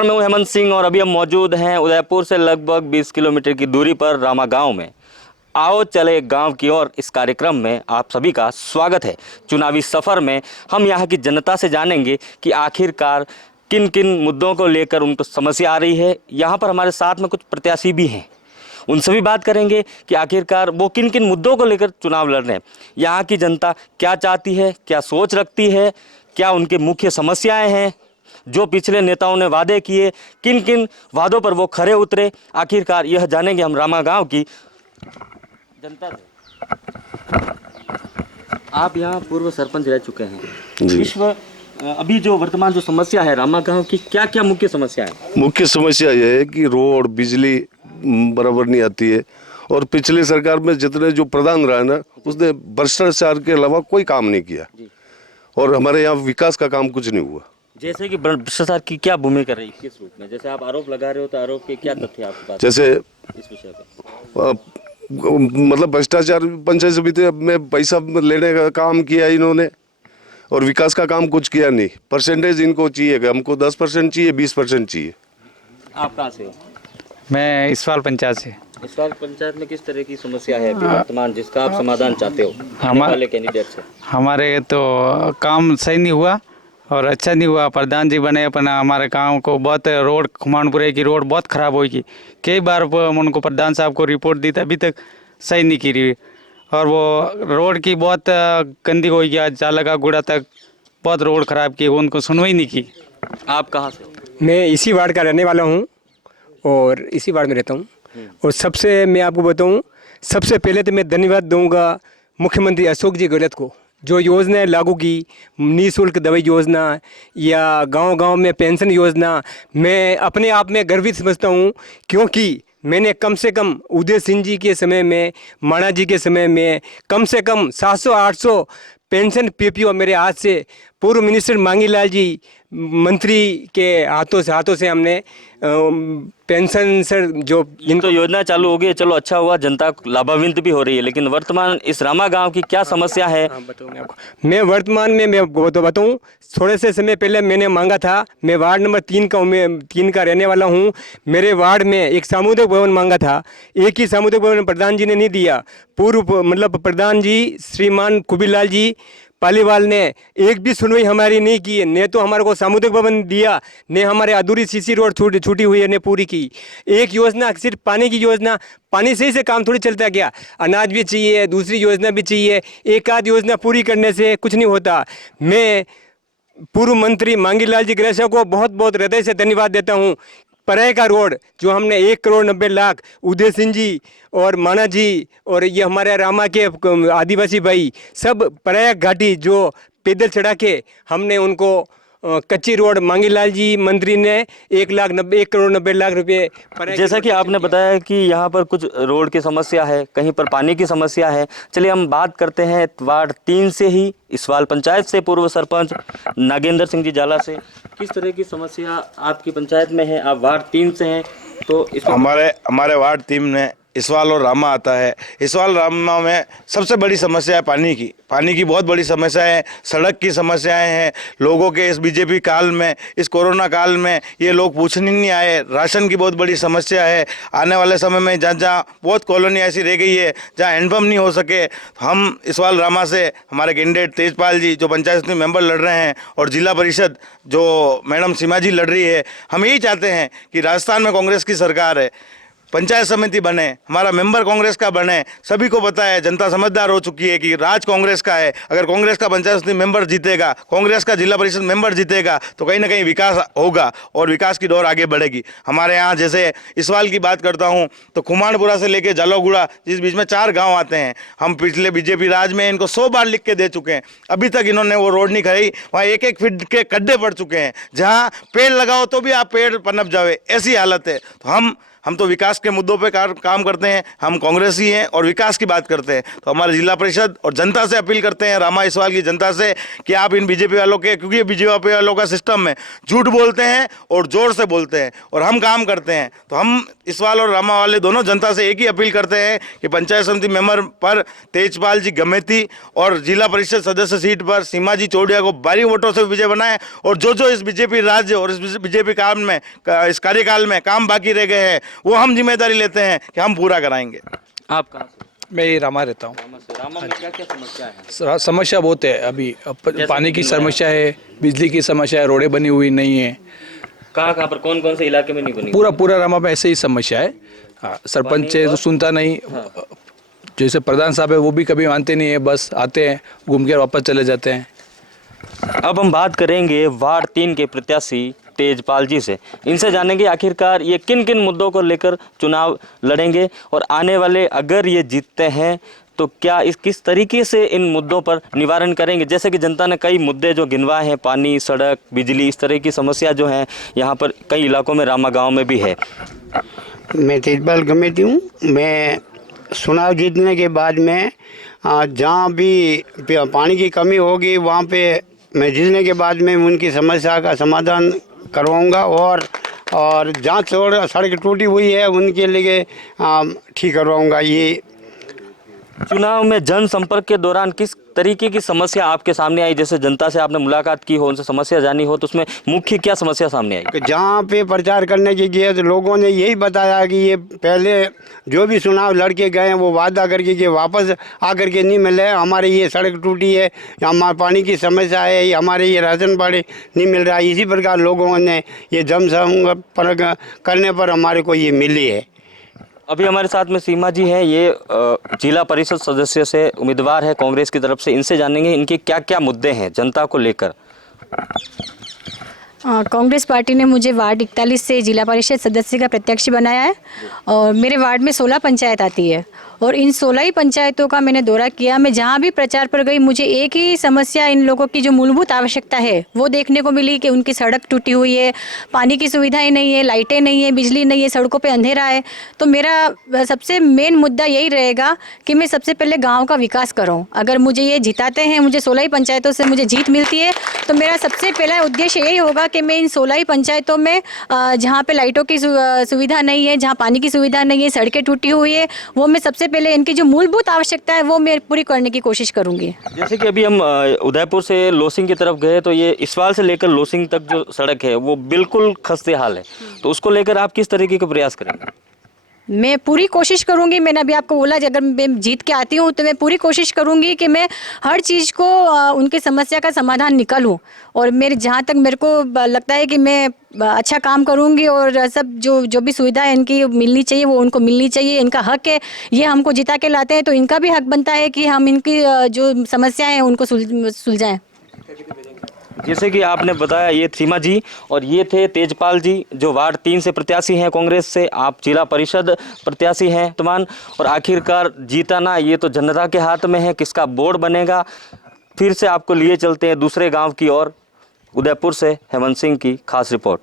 नमस्कार, मैं हूं हेमंत सिंह और अभी हम मौजूद हैं उदयपुर से लगभग 20 किलोमीटर की दूरी पर रामा गांव में। आओ चले गांव की ओर। इस कार्यक्रम में आप सभी का स्वागत है। चुनावी सफ़र में हम यहां की जनता से जानेंगे कि आखिरकार किन किन मुद्दों को लेकर उनको समस्या आ रही है। यहां पर हमारे साथ में कुछ प्रत्याशी भी हैं, उनसे भी बात करेंगे कि आखिरकार वो किन किन मुद्दों को लेकर चुनाव लड़ रहे हैं। यहाँ की जनता क्या चाहती है, क्या सोच रखती है, क्या उनके मुख्य समस्याएं हैं, जो पिछले नेताओं ने वादे किए, किन किन वादों पर वो खरे उतरे। आखिरकार यह जानेंगे हम रामा गांव की जनता से। आप यहाँ पूर्व सरपंच रह चुके हैं। अभी जो वर्तमान जो समस्या है रामा गांव की, क्या क्या मुख्य समस्या है? मुख्य समस्या यह है कि रोड बिजली बराबर नहीं आती है, और पिछली सरकार में जितने जो प्रधान रहा है ना, उसने भ्रष्टाचार के अलावा कोई काम नहीं किया, और हमारे यहाँ विकास का काम कुछ नहीं हुआ। जैसे कि भ्रष्टाचार की क्या भूमिका रही, किस रूप में? जैसे आप आरोप लगा रहे हो तो आरोप के क्या तथ्य आपके पास जैसे इस विषय पर? मतलब भ्रष्टाचार, पंचायत समिति में पैसा लेने का काम किया इन्होंने, और विकास का काम कुछ किया नहीं। परसेंटेज इनको चाहिए कि हमको 10% चाहिए, 20% चाहिए। आप कहाँ से हो? मैं इसवाल पंचायत से। इसवाल पंचायत में किस तरह की समस्या है अभी वर्तमान, जिसका आप समाधान चाहते हो वाले कैंडिडेट से? हमारे तो काम सही नहीं हुआ और अच्छा नहीं हुआ। प्रधान जी बने अपना हमारे गांव को बहुत रोड, खुमानपुरे की रोड बहुत ख़राब होगी। कई बार उनको प्रधान साहब को रिपोर्ट दी था, अभी तक सही नहीं की रही, और वो रोड की बहुत गंदी हो गया। चालका गुड़ा तक बहुत रोड ख़राब की, उनको सुनवाई नहीं की। आप कहाँ से हो? मैं इसी वार्ड का रहने वाला हूँ और इसी वार्ड में रहता हूँ। और सबसे मैं आपको बताऊँ, सबसे पहले तो मैं धन्यवाद दूंगा मुख्यमंत्री अशोक जी गहलोत को, जो योजनाएं लागू की, निःशुल्क दवाई योजना या गांव-गांव में पेंशन योजना, मैं अपने आप में गर्वित समझता हूं, क्योंकि मैंने कम से कम उदय सिंह जी के समय में, माणा जी के समय में कम से कम 700-800 पेंशन पीपीओ मेरे हाथ से, पूर्व मिनिस्टर मांगीलाल जी मंत्री के हाथों से हमने पेंशन सर जो तो योजना चालू हो गई, चलो अच्छा हुआ, जनता लाभान्वित भी हो रही है। लेकिन वर्तमान इस रामा गांव की क्या समस्या है? बताऊँ मैं आपको। मैं वर्तमान में मैं वो तो बताऊँ, थोड़े से समय पहले मैंने मांगा था, मैं वार्ड नंबर 3 का रहने वाला हूँ। मेरे वार्ड में एक सामुदायिक भवन मांगा था, एक ही सामुदायिक भवन प्रधान जी ने नहीं दिया। पूर्व मतलब प्रधान जी श्रीमान कुबीरलाल जी पालीवाल ने एक भी सुनवाई हमारी नहीं की है। ने तो हमारे को सामुदायिक भवन दिया, ने हमारे अधूरी सीसी रोड छूटी हुई है ने पूरी की। एक योजना सिर्फ पानी की योजना, पानी से काम थोड़ी चलता गया, अनाज भी चाहिए, दूसरी योजना भी चाहिए। एक आध योजना पूरी करने से कुछ नहीं होता। मैं पूर्व मंत्री मांगीलाल जी गृह को बहुत बहुत हृदय से धन्यवाद देता हूँ। पराय का रोड जो हमने 1,90,00,000 उदय सिंह जी और माना जी और ये हमारे रामा के आदिवासी भाई सब पराया घाटी जो पैदल चढ़ा के हमने उनको कच्ची रोड मांगीलाल जी मंत्री ने 1,90,00,000 रुपये। जैसा कि आपने बताया कि यहाँ पर कुछ रोड की समस्या है, कहीं पर पानी की समस्या है। चलिए हम बात करते हैं वार्ड 3 से ही, इसवाल पंचायत से पूर्व सरपंच नागेंद्र सिंह जी जाला से। किस तरह की समस्या आपकी पंचायत में है? आप वार्ड 3 से हैं तो हमारे वार्ड 3 में इसवाल और रामा आता है। इसवाल रामा में सबसे बड़ी समस्या है पानी की बहुत बड़ी समस्या है। सड़क की समस्याएं हैं। लोगों के इस बीजेपी काल में, इस कोरोना काल में ये लोग पूछने नहीं आए। राशन की बहुत बड़ी समस्या है। आने वाले समय में जहाँ बहुत कॉलोनी ऐसी रह गई है जहाँ हैंडपम्प नहीं हो सके, हम इसवाल रामा से हमारे कैंडिडेट तेजपाल जी जो पंचायत समिति मेंबर लड़ रहे हैं और जिला परिषद जो मैडम सीमा जी लड़ रही है, हम यही चाहते हैं कि राजस्थान में कांग्रेस की सरकार है, पंचायत समिति बने, हमारा मेंबर कांग्रेस का बने। सभी को पता है, जनता समझदार हो चुकी है कि राज कांग्रेस का है। अगर कांग्रेस का पंचायत समिति मेंबर जीतेगा, कांग्रेस का जिला परिषद मेंबर जीतेगा तो कहीं ना कहीं विकास होगा और विकास की दौर आगे बढ़ेगी। हमारे यहाँ जैसे इसवाल की बात करता हूँ तो खुमानपुरा से लेके जालोगुड़ा, जिस बीच में 4 गाँव आते हैं, हम पिछले बीजेपी राज में इनको 100 बार लिख के दे चुके हैं, अभी तक इन्होंने वो रोड नहीं कराई। वहाँ 1-1 फीट के गड्ढे पड़ चुके हैं, जहाँ पेड़ लगाओ तो भी आप पेड़ पनप जावे, ऐसी हालत है। तो हम हम तो विकास के मुद्दों पे काम करते हैं, हम कांग्रेसी हैं और विकास की बात करते हैं। तो हमारे जिला परिषद और जनता से अपील करते हैं, रामा इसवाल की जनता से, कि आप इन बीजेपी वालों के, क्योंकि बीजेपी वालों का सिस्टम है, झूठ बोलते हैं और जोर से बोलते हैं और हम काम करते हैं। तो हम इसवाल और रामा वाले दोनों जनता से एक ही अपील करते हैं कि पंचायत समिति मेंबर पर तेजपाल जी गमेती और जिला परिषद सदस्य सीट पर सीमा जी चौड़िया को भारी वोटों से विजय बनाएं। और जो इस बीजेपी राज्य और इस बीजेपी काम में, इस कार्यकाल में काम बाकी रह गए हैं, वो हम जिम्मेदारी लेते हैं कि हम पूरा कराएंगे। आप कहाँ से? मैं ये रामा रहता हूँ। रामा में क्या क्या समस्या है? समस्या बहुत है अभी। पानी की समस्या है, बिजली की समस्या है, रोडें बनी हुई नहीं है। कहाँ पर कौन कौन से इलाके में नहीं बनी? पूरा रामा में ऐसे ही समस्या है। हाँ, सरपंच है तो सुनता नहीं। जैसे प्रधान साहब है वो भी कभी मानते नहीं है, बस आते हैं घूम के वापस चले जाते हैं। अब हम बात करेंगे वार्ड 3 के प्रत्याशी तेजपाल जी से। इनसे जानेंगे आखिरकार ये किन किन मुद्दों को लेकर चुनाव लड़ेंगे और आने वाले अगर ये जीतते हैं तो क्या किस तरीके से इन मुद्दों पर निवारण करेंगे। जैसे कि जनता ने कई मुद्दे जो गिनवाए हैं, पानी, सड़क, बिजली, इस तरह की समस्या जो है यहाँ पर कई इलाकों में, रामा गाँव में भी है। मैं तेजपाल गमेती हूँ। मैं चुनाव जीतने के बाद में जहाँ भी पानी की कमी होगी वहाँ पे मैं जीतने के बाद में उनकी समस्या का समाधान करवाऊँगा और जहाँ सड़क टूटी हुई है उनके लिए ठीक करवाऊँगा। ये चुनाव में जनसंपर्क के दौरान किस तरीके की समस्या आपके सामने आई? जैसे जनता से आपने मुलाकात की हो, उनसे समस्या जानी हो, तो उसमें मुख्य क्या समस्या सामने आई? कि जहाँ पे प्रचार करने के लिए तो लोगों ने यही बताया कि ये पहले जो भी चुनाव लड़के गए हैं वो वादा करके कि वापस आकर के नहीं मिले। हमारे ये सड़क टूटी है, हमारे पानी की समस्या है, हमारे ये राशन पानी नहीं मिल रहा है। इसी प्रकार लोगों ने ये जनसंपर्क करने पर हमारे को ये मिली है। अभी हमारे साथ में सीमा जी हैं, ये जिला परिषद सदस्य से उम्मीदवार है कांग्रेस की तरफ से। इनसे जानेंगे इनके क्या क्या मुद्दे हैं जनता को लेकर। कांग्रेस पार्टी ने मुझे वार्ड 41 से जिला परिषद सदस्य का प्रत्याशी बनाया है और मेरे वार्ड में 16 पंचायत आती है और इन 16 ही पंचायतों का मैंने दौरा किया। मैं जहाँ भी प्रचार पर गई मुझे एक ही समस्या, इन लोगों की जो मूलभूत आवश्यकता है वो देखने को मिली कि उनकी सड़क टूटी हुई है, पानी की सुविधाएं नहीं है, लाइटें नहीं है, बिजली नहीं है, सड़कों पे अंधेरा है। तो मेरा सबसे मेन मुद्दा यही रहेगा कि मैं सबसे पहले गाँव का विकास करूँ। अगर मुझे ये जिताते हैं, मुझे 16 ही पंचायतों से मुझे जीत मिलती है, तो मेरा सबसे पहला उद्देश्य यही होगा कि मैं इन 16 ही पंचायतों में जहाँ पे लाइटों की सुविधा नहीं है, जहाँ पानी की सुविधा नहीं है, सड़कें टूटी हुई है, वो मैं सबसे पहले इनकी जो मूलभूत आवश्यकता है वो मैं पूरी करने की कोशिश करूंगी। जैसे कि अभी हम उदयपुर से लोसिंग की तरफ गए तो ये इसवाल से लेकर लोसिंग तक जो सड़क है वो बिल्कुल खस्ते हाल है, तो उसको लेकर आप किस तरीके का प्रयास करेंगे? मैं पूरी कोशिश करूंगी। मैंने अभी आपको बोला अगर मैं जीत के आती हूं तो मैं पूरी कोशिश करूंगी कि मैं हर चीज़ को उनकी समस्या का समाधान निकालूं और मेरे जहां तक मेरे को लगता है कि मैं अच्छा काम करूंगी और सब जो भी सुविधा इनकी मिलनी चाहिए वो उनको मिलनी चाहिए। इनका हक है, ये हमको जिता के लाते हैं तो इनका भी हक बनता है कि हम इनकी जो समस्याएं हैं उनको सुलझाएं। जैसे कि आपने बताया ये सीमा जी और ये थे तेजपाल जी जो वार्ड 3 से प्रत्याशी हैं कांग्रेस से। आप जिला परिषद प्रत्याशी हैं वर्तमान, और आखिरकार जीताना ये तो जनता के हाथ में है, किसका बोर्ड बनेगा। फिर से आपको लिए चलते हैं दूसरे गांव की ओर। उदयपुर से हेमंत सिंह की खास रिपोर्ट।